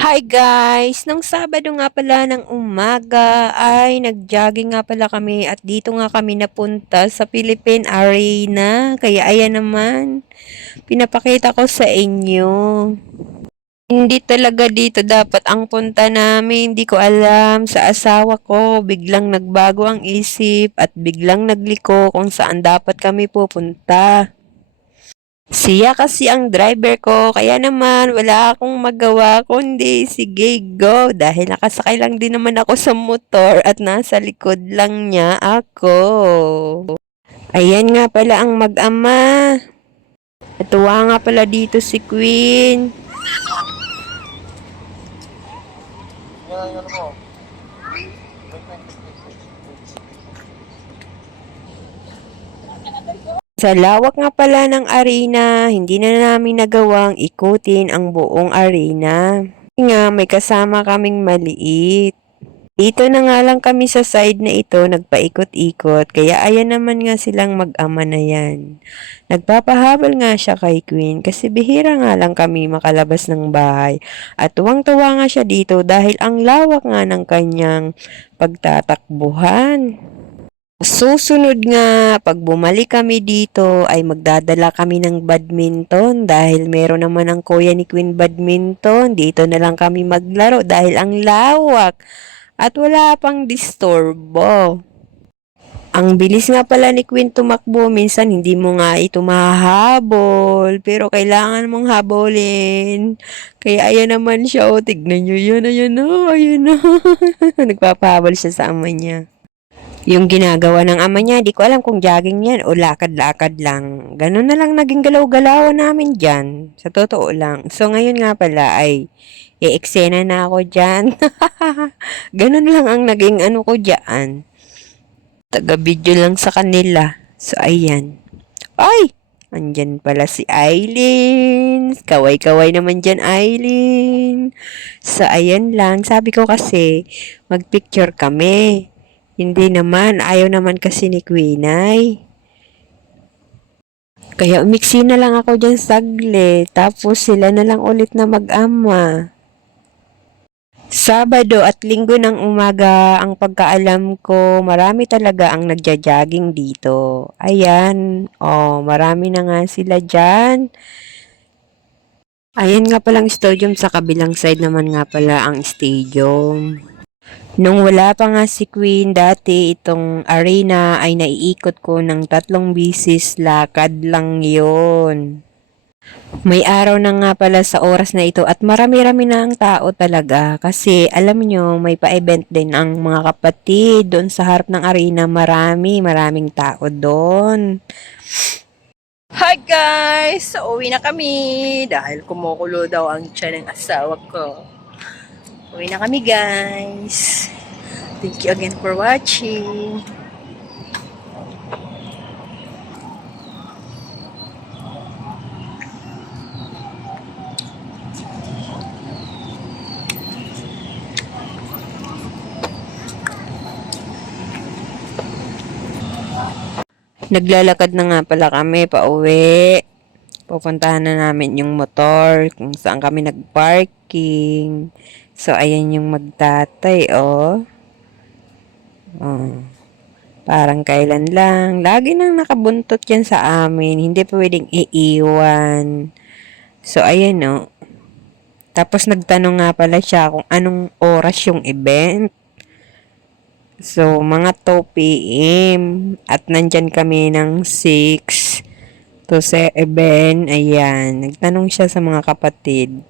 Hi guys! Nung Sabado nga pala ng umaga ay nag-jogging nga pala kami at dito nga kami napunta sa Philippine Arena. Kaya ayan naman, pinapakita ko sa inyo. Hindi talaga dito dapat ang punta namin. Hindi ko alam. Sa asawa ko, biglang nagbago ang isip at biglang nagliko kung saan dapat kami pupunta. Siya kasi ang driver ko, kaya naman wala akong magawa kundi sige go dahil nakasakay lang din naman ako sa motor at nasa likod lang niya ako. Ayan nga pala ang mag-ama. Natuwa nga pala dito si Queen. Sa lawak nga pala ng arena, hindi na namin nagawang ikutin ang buong arena. Kasi nga may kasama kaming maliit. Dito na nga lang kami sa side na ito nagpaikot-ikot, kaya ayan naman nga silang mag-ama na yan. Nagpapahabol nga siya kay Queen kasi bihira nga lang kami makalabas ng bahay at tuwang-tuwa nga siya dito dahil ang lawak nga ng kanyang pagtatakbuhan. Susunod nga, pag bumalik kami dito ay magdadala kami ng badminton dahil meron naman ang kuya ni Queen badminton. Dito na lang kami maglaro dahil ang lawak at wala pang disturbo. Ang bilis nga pala ni Queen tumakbo, minsan hindi mo nga ito mahahabol, pero kailangan mong habulin. Kaya ayan naman siya, oh, tignan nyo yun, ayan na, ayan na. Nagpapahabol siya sa ama niya. Yung ginagawa ng ama niya, di ko alam kung jogging yan o lakad-lakad lang. Ganun na lang naging galaw-galawan namin dyan. Sa totoo lang. So, ngayon nga pala ay eksena na ako dyan. Ganun lang ang naging ano ko dyan. Taga-video lang sa kanila. So, ayan. Ay! Andyan pala si Aileen. Kaway-kaway naman dyan, Aileen. So, ayan lang. Sabi ko kasi, magpicture kami. Hindi naman. Ayaw naman kasi ni Queenay. Kaya umiksi na lang ako dyan saglit. Tapos sila na lang ulit na mag-ama. Sabado at Linggo ng umaga, ang pagkaalam ko, marami talaga ang nagja-jogging dito. Ayan, oh, marami na nga sila dyan. Ayan nga palang stadium, sa kabilang side naman nga pala ang stadium. Nung wala pa nga si Queen dati, itong arena ay naiikot ko ng 3 bisis, lakad lang yon. May araw na nga pala sa oras na ito at marami-rami na ang tao talaga kasi alam nyo may pa-event din ang mga kapatid doon sa harap ng arena, maraming tao doon. Hi guys! So, uwi na kami dahil kumukulo daw ang tiyan ng asawa ko. Uwi na kami guys. Thank you again for watching. Naglalakad na nga pala kami pauwi. Pupuntahan na namin yung motor kung saan kami nagparking. So, ayan yung magtatay, oh. Oh. Parang kailan lang. Lagi nang nakabuntot yan sa amin. Hindi pwedeng iiwan. So, ayan, oh. Tapos nagtanong nga pala siya kung anong oras yung event. So, mga 2 p.m. At nandyan kami ng 6 to 7. Ayan. Nagtanong siya sa mga kapatid.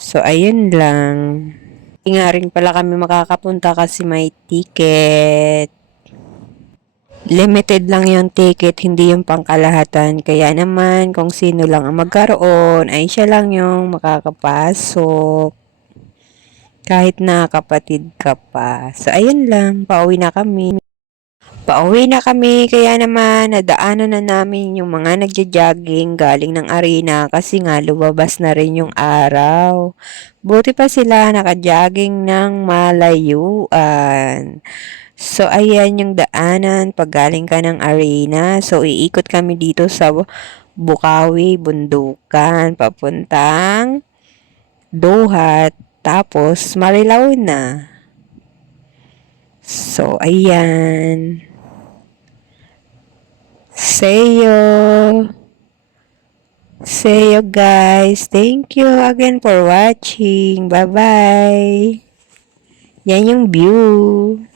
So, ayun lang. Hindi nga rin pala kami makakapunta kasi may ticket. Limited lang yung ticket, hindi yung pangkalahatan. Kaya naman, kung sino lang ang magkaroon, ay siya lang yung makakapasok. Kahit na kapatid ka pa. So, ayun lang. Pauwi na kami. Kaya naman nadaanan na namin yung mga nagja-jogging galing ng arena kasi nga lumabas na rin yung araw. Buti pa sila naka-jogging ng malayuan. So, ayan yung daanan pag galing ka ng arena. So, iikot kami dito sa Bukawi, Bundukan, papuntang Duhat. Tapos, Marilao na. So, ayan. Seyo. Seyo guys. Thank you again for watching. Bye-bye. Yan yung view.